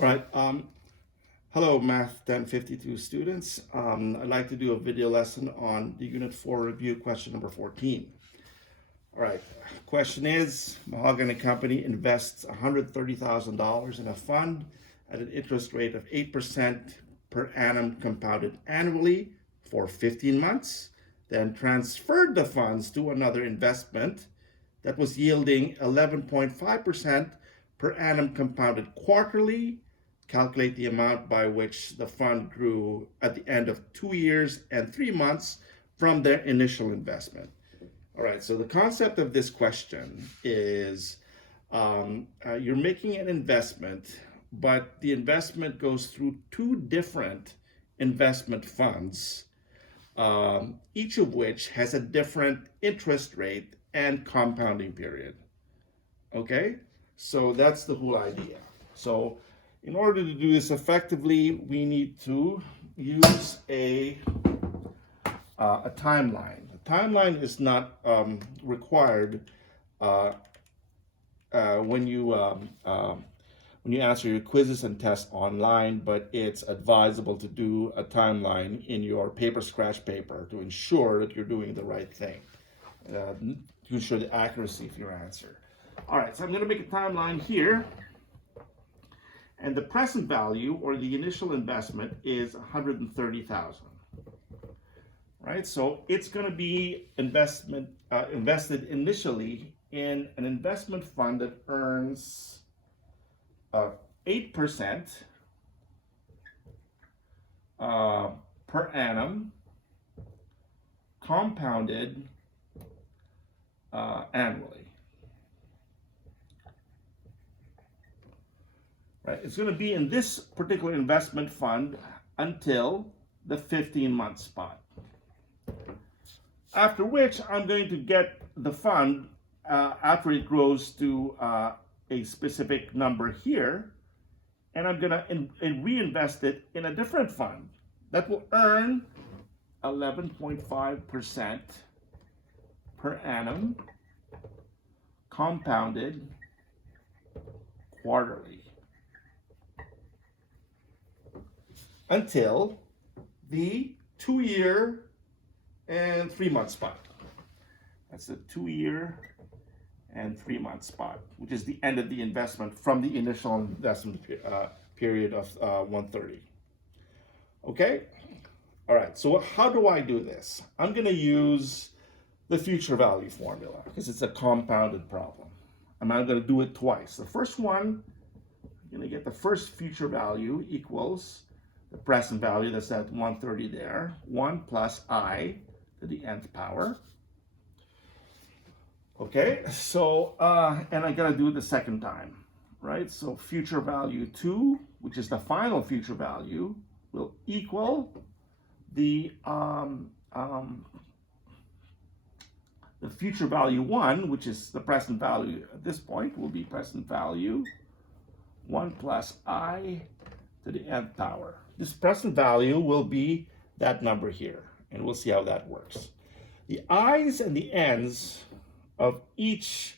All right. Hello, Math 1052 students. I'd like to do a video lesson on the Unit 4 review, question number 14. All right. Question is, Mahogany Company invests $130,000 in a fund at an interest rate of 8% per annum compounded annually for 15 months, then transferred the funds to another investment that was yielding 11.5% per annum compounded quarterly. Calculate the amount by which the fund grew at the end of 2 years and 3 months from their initial investment. All right, so the concept of this question is you're making an investment, but the investment goes through two different investment funds, each of which has a different interest rate and compounding period. Okay, so that's the whole idea. So in order to do this effectively, we need to use a timeline. A timeline is not required when you answer your quizzes and tests online, but it's advisable to do a timeline in your paper scratch paper to ensure that you're doing the right thing, to ensure the accuracy of your answer. All right, so I'm going to make a timeline here. And the present value, or the initial investment, is $130,000. Right, so it's going to be invested initially in an investment fund that earns 8% per annum, compounded annually. Right, it's going to be in this particular investment fund until the 15-month spot. After which, I'm going to get the fund after it grows to a specific number here, and I'm going to reinvest it in a different fund that will earn 11.5% per annum, compounded quarterly, until the 2-year and 3-month spot. That's the 2-year and 3-month spot, which is the end of the investment from the initial investment period of 130. Okay? All right, so how do I do this? I'm going to use the future value formula because it's a compounded problem. I'm going to do it twice. The first one, I'm going to get the first future value equals the present value, that's at 130 there, 1 plus I to the nth power. Okay, so, and I gotta do it the second time, right? So future value 2, which is the final future value, will equal the future value 1, which is the present value at this point, will be present value 1 plus I to the nth power. This present value will be that number here, and we'll see how that works. The i's and the n's of each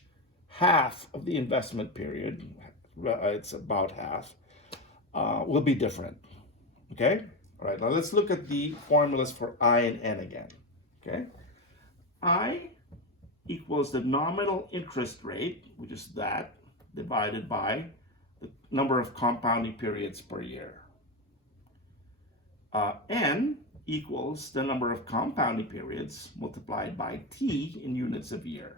half of the investment period, it's about half, will be different. Okay? All right, now let's look at the formulas for I and n again. Okay? I equals the nominal interest rate, which is that, divided by the number of compounding periods per year. N equals the number of compounding periods multiplied by t in units of year.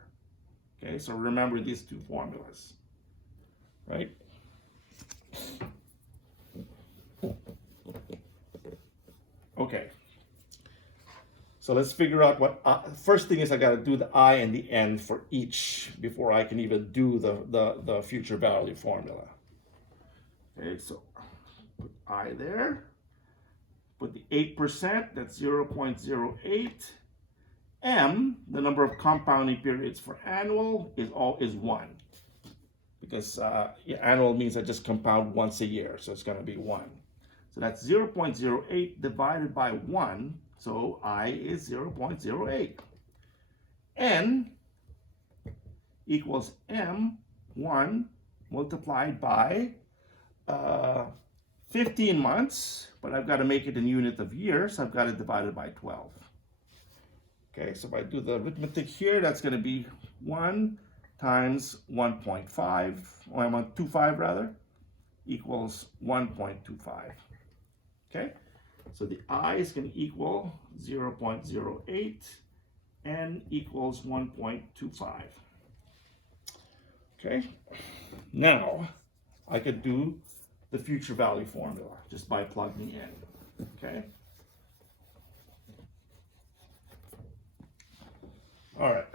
Okay, so remember these two formulas, right? Okay, so let's figure out what, first thing is I gotta do the I and the N for each before I can even do the future value formula. Okay, so put I there. Put the 8%, that's 0.08. M, the number of compounding periods for annual, is 1. Because annual means I just compound once a year, so it's going to be 1. So that's 0.08 divided by 1, so I is 0.08. N equals M1 multiplied by 15 months, but I've got to make it in unit of years. I've got to divide it by 12. Okay, so if I do the arithmetic here, that's going to be 1 times 1.5, or I'm on 25 rather, equals 1.25. Okay, so the I is going to equal 0.08, N equals 1.25. Okay, now I could do the future value formula just by plugging in. Okay. All right.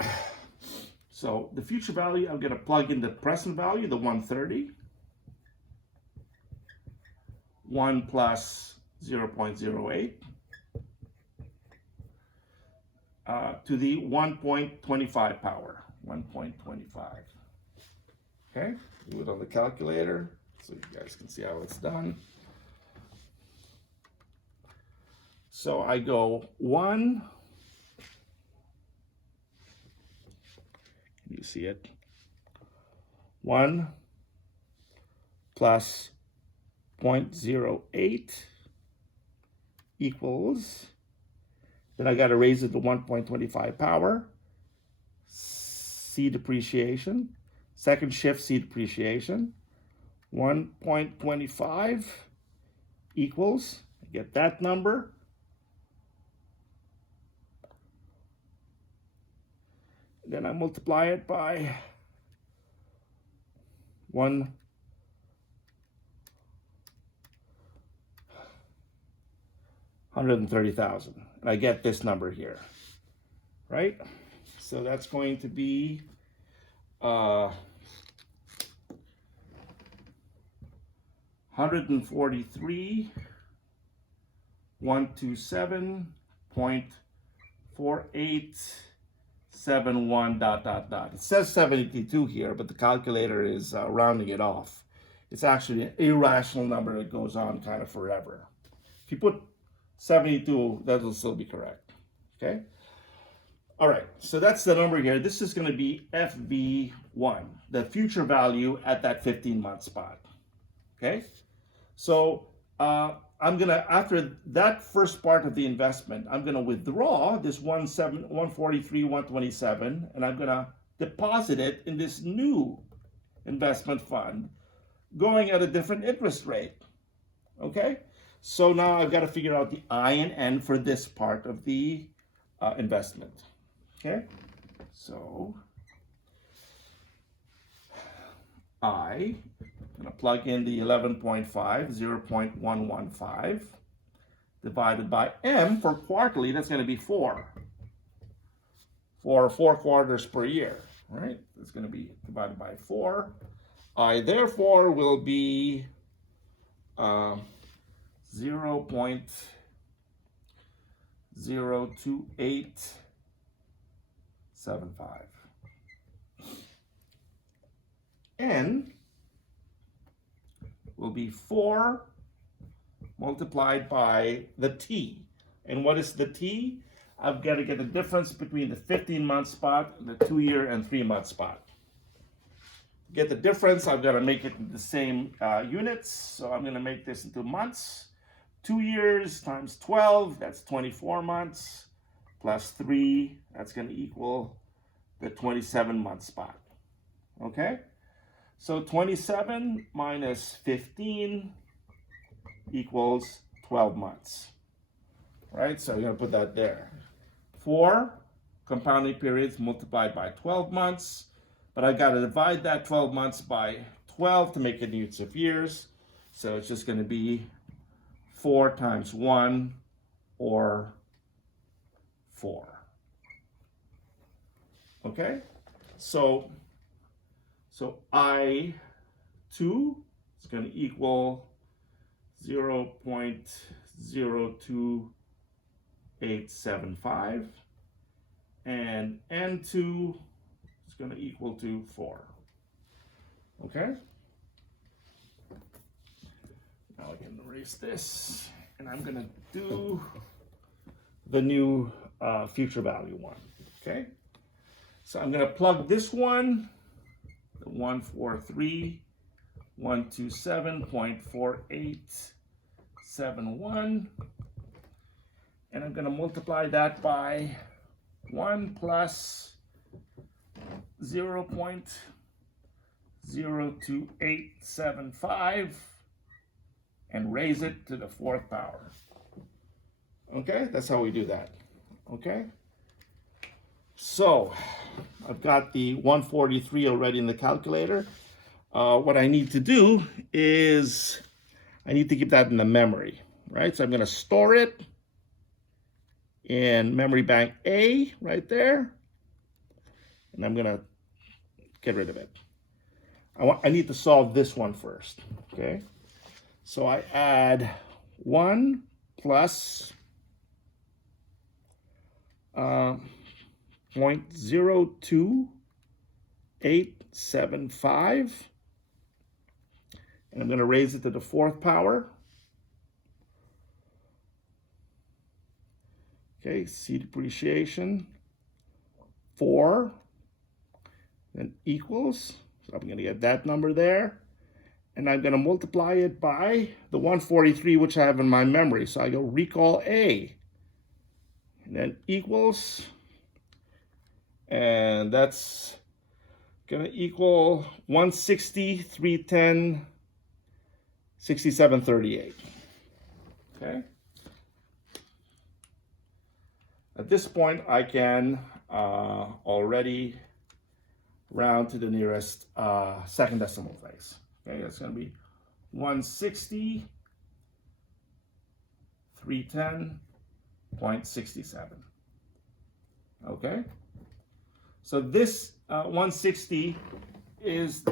So the future value, I'm going to plug in the present value, the 130. 1 plus 0.08 to the 1.25 power. 1.25. Okay. Do it on the calculator so you guys can see how it's done. So I go 1. Can you see it? 1 plus 0.08 equals, then I got to raise it to 1.25 power, C depreciation, second shift C depreciation, 1.25 equals, I get that number, then I multiply it by 130,000, and I get this number here, right? So that's going to be 147.4871 ... It says 72 here, but the calculator is rounding it off. It's actually an irrational number that goes on kind of forever. If you put 72, that will still be correct. Okay. All right. So that's the number here. This is going to be FV1, the future value at that 15-month spot. Okay. So I'm going to, after that first part of the investment, I'm going to withdraw this 143,127, and I'm going to deposit it in this new investment fund going at a different interest rate. Okay. So now I've got to figure out the I and N for this part of the investment. Okay. So I'm going to plug in the 11.5, 0.115, divided by M for quarterly, that's going to be 4. For 4 quarters per year, right? It's going to be divided by 4. I therefore will be 0.02875. N will be 4 multiplied by the T. And what is the T? I've got to get the difference between the 15-month spot, the 2-year and 3-month spot. To get the difference, I've got to make it in the same units. So I'm going to make this into months. 2 years times 12, that's 24 months, plus 3, that's going to equal the 27-month spot. Okay? So 27 minus 15 equals 12 months. Right? So you're going to put that there. 4 compounding periods multiplied by 12 months. But I've got to divide that 12 months by 12 to make it units of years. So it's just going to be 4 times 1, or 4. Okay? So I2 is going to equal 0.02875, and N2 is going to equal to 4. Okay? Now I can erase this, and I'm going to do the new future value one. Okay? So I'm going to plug this one, the 143, 127.4871. And I'm going to multiply that by 1 plus 0.02875 and raise it to the fourth power. Okay, that's how we do that. Okay, so I've got the 143 already in the calculator. What I need to do is I need to keep that in the memory, right? So I'm going to store it in memory bank A right there, and I'm going to get rid of it. I need to solve this one first, okay? So I add 1 plus 0.02875, and I'm going to raise it to the fourth power. Okay, C depreciation, 4, then equals, so I'm going to get that number there, and I'm going to multiply it by the 143, which I have in my memory. So I go recall A, and then equals, and that's going to equal 160, 310, 6738. Okay. At this point, I can already round to the nearest second decimal place. Okay, that's going to be 160, 310.67. Okay, so this 160 is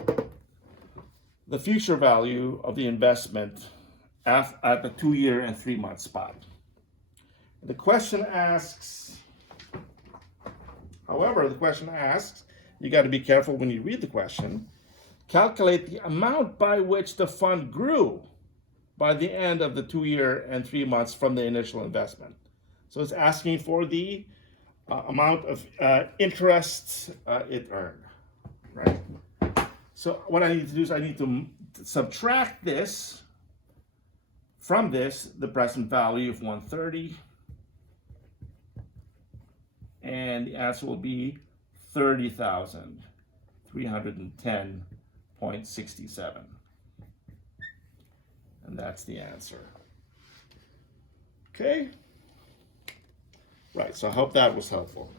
the future value of the investment at the 2-year and 3-month spot. The question asks, however, the question asks, you got to be careful when you read the question, calculate the amount by which the fund grew by the end of the 2-year and 3 months from the initial investment. So it's asking for the amount of interest it earned, right? So what I need to do is I need to subtract this from this, the present value of 130, and the answer will be 30,310.67. And that's the answer. Okay? Right, so I hope that was helpful.